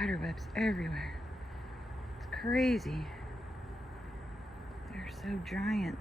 spider webs everywhere. It's crazy. They're so giant.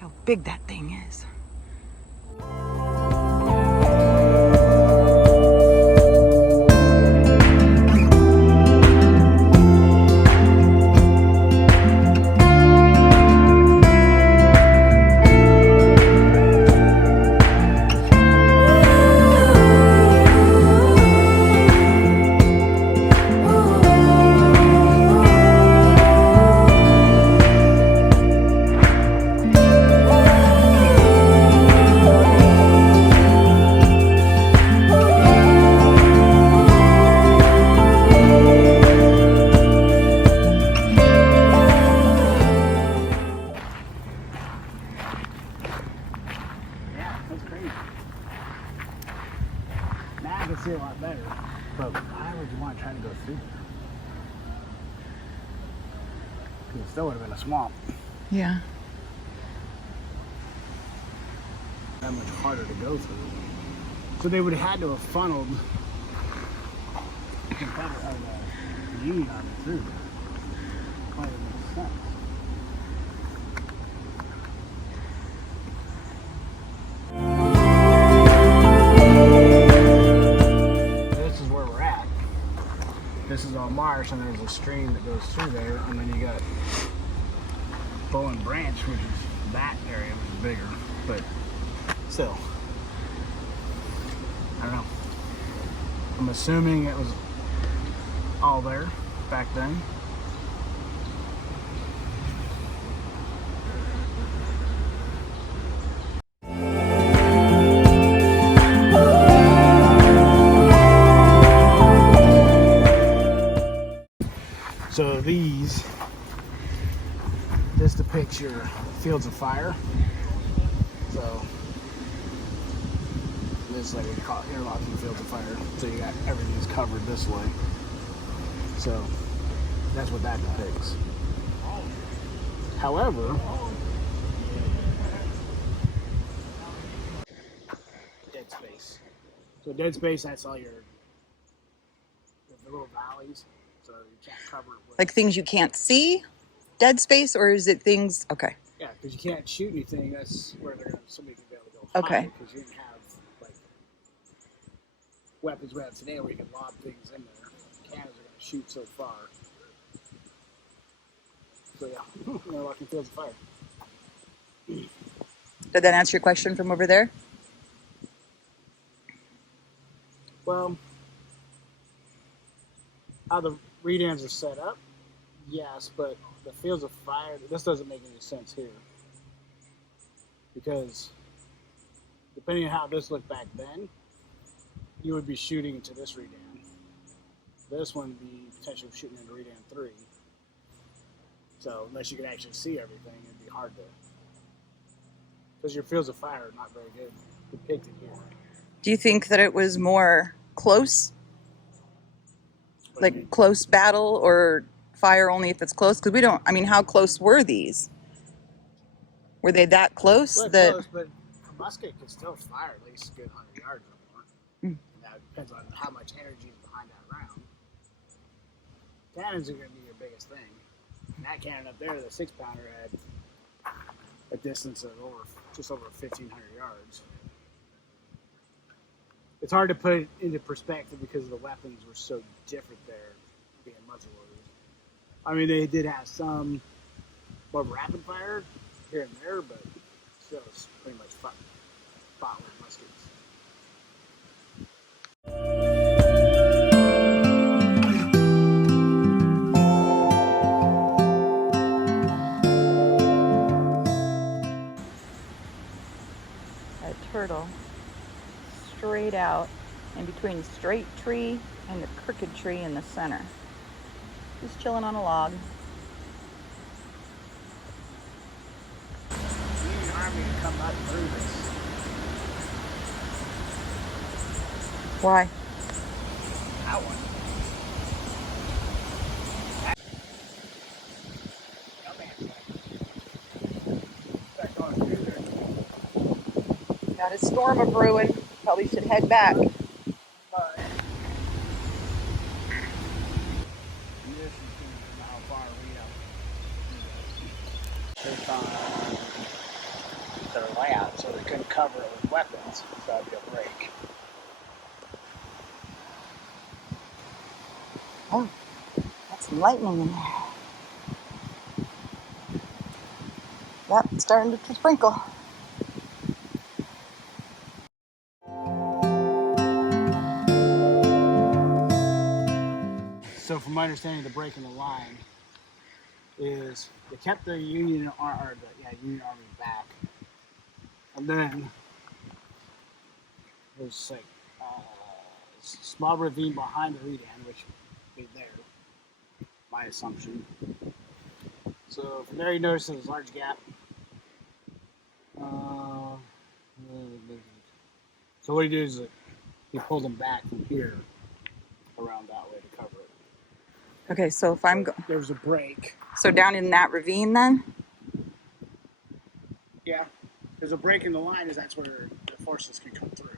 How big that thing is. That's crazy. Now I can see a lot better, but I would want to try to go through there. Because it still would have been a swamp. Yeah. That much harder to go through. So they would have had to have funneled the Union Army through there. Quite makes sense. This is all marsh, and there's a stream that goes through there, and then you got Bow and Branch, which is that area, which is bigger, but still, I don't know. I'm assuming it was all there back then. So this depicts your fields of fire. So this, like, we call it interlocking fields of fire. So you got everything's covered this way. So that's what that depicts. However, dead space. So dead space, that's all your the little valleys. So you can't cover it with, Like things you can't see? Dead space, or is it things? Okay. yeah, because you can't shoot anything. That's where somebody can be able to go Okay. hide, because you didn't have like weapons we have today where you can lob things in there. Cannons are going to shoot so far. So yeah, they're locking fields of fire. Did that answer your question from over there? Well, how the redans are set up, yes, but the fields of fire, this doesn't make any sense here. Because depending on how this looked back then, you would be shooting into this redan. This one would be potentially shooting into redan 3. So unless you could actually see everything, it'd be hard to. Because your fields of fire are not very good depicted here. Do you think that it was more close? Like close battle, or fire only if it's close? Because we don't, I mean, how close were these? Were they that close? Well, that close, but a musket can still fire at least a good 100 yards or more. Now it depends on how much energy is behind that round. Cannons are going to be your biggest thing. And that cannon up there, the 6-pounder, had a distance of just over 1,500 yards. It's hard to put it into perspective because the weapons were so different there, being muzzle loaders. I mean, they did have some more rapid fire here and there, but still it's pretty much fought with muskets. out in between the straight tree and the crooked tree in the center. Just chilling on a log. We need an army to come up through this. Why? That one. Got a storm of brewing. Probably should head back. But this is how far we are. Based on their layout, so they couldn't cover it with weapons, so that'd be a break. Oh, got some lightning in there. Yep, it's starting to sprinkle. So from my understanding, the break in the line is they kept the Union Army back, and then there's like a small ravine behind the redan, which would be there, my assumption. So from there you notice there's a large gap. So what he did is he pulled them back from here around that way to cover it. Okay, so if There's a break. so down in that ravine then? Yeah, there's a break in the line, is that's where the forces can come through.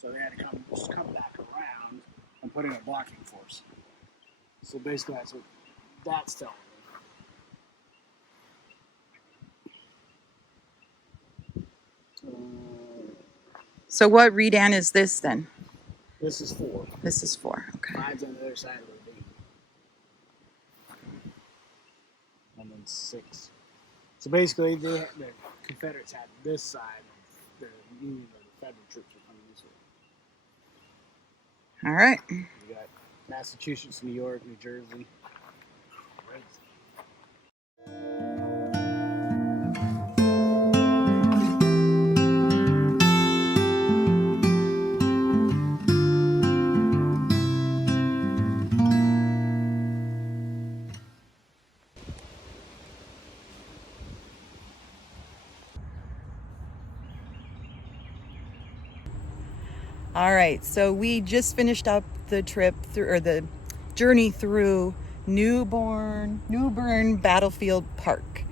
So they had to come back around and put in a blocking force. So basically, that's what that's telling me. So what redan is this then? This is 4. This is 4. Okay. 5's on the other side of the ravine. And then 6. So basically, the Confederates had this side, the Union or the Federal troops were coming this way. All right. You got Massachusetts, New York, New Jersey. Crazy. All right. So we just finished up the trip through, or the journey through New Bern Battlefield Park.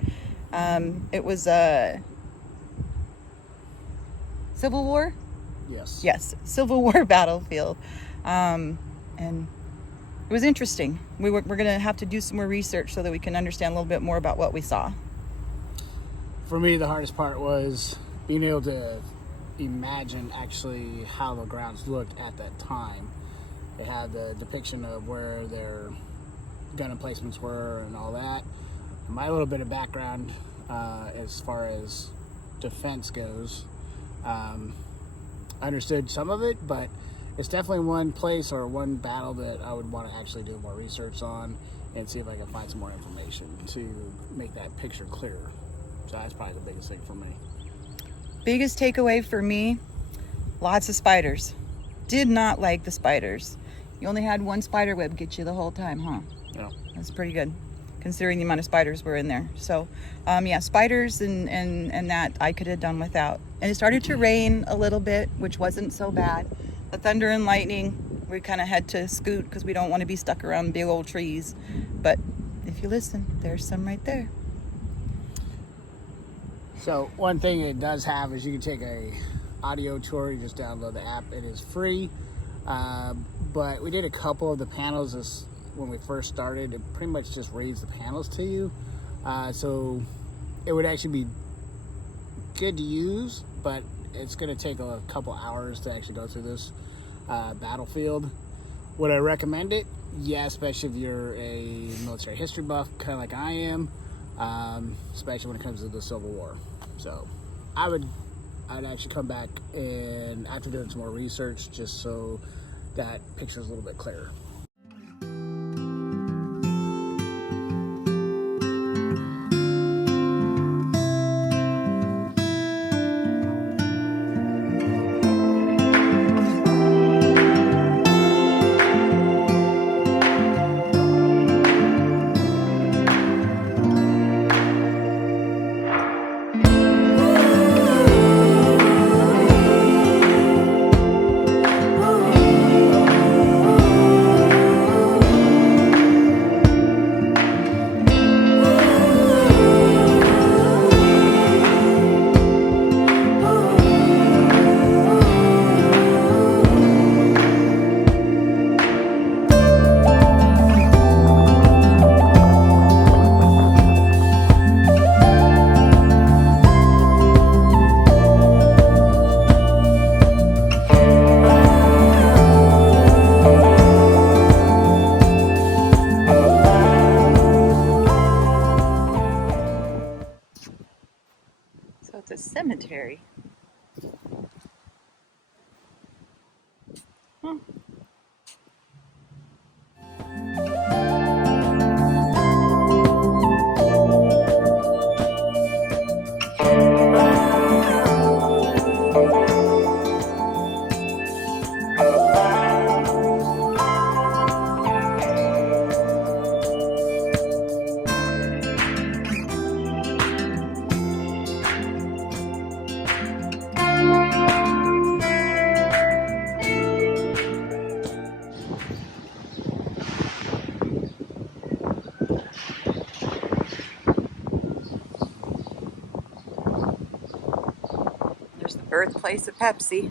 It was a Civil War? Yes. Yes, Civil War battlefield. And it was interesting. We're going to have to do some more research so that we can understand a little bit more about what we saw. For me, the hardest part was being able to imagine actually how the grounds looked at that time. They had the depiction of where their gun emplacements were and all that. My little bit of background as far as defense goes, I understood some of it, but it's definitely one place or one battle that I would want to actually do more research on and see if I can find some more information to make that picture clearer. So that's probably the biggest thing for me. Biggest takeaway for me, lots of spiders. Did not like the spiders. You only had one spider web get you the whole time, huh? Yeah. That's pretty good, considering the amount of spiders were in there. So, yeah, spiders and that I could have done without. And it started to rain a little bit, which wasn't so bad. The thunder and lightning, we kind of had to scoot because we don't want to be stuck around big old trees. But if you listen, there's some right there. So one thing it does have is you can take a audio tour. You just download the app. It is free. But we did a couple of the panels when we first started. It pretty much just reads the panels to you. So it would actually be good to use, but it's going to take a couple hours to actually go through this battlefield. Would I recommend it? Yeah, especially if you're a military history buff, kind of like I am, especially when it comes to the Civil War. So I'd actually come back and after doing some more research, just so that picture's a little bit clearer. There's the birthplace of Pepsi.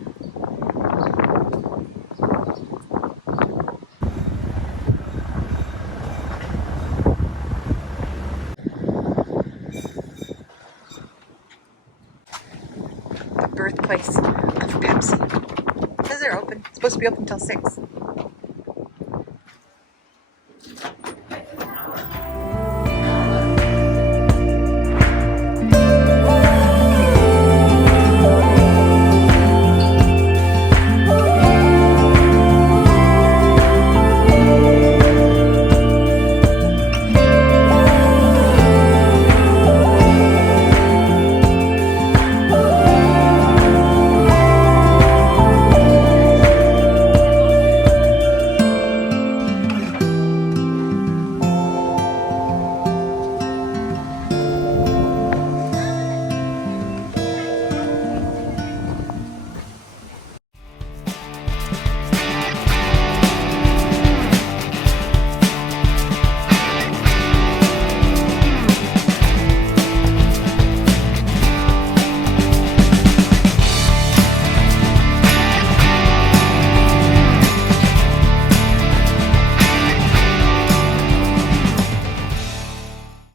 The birthplace of Pepsi. It says they're open. It's supposed to be open until 6.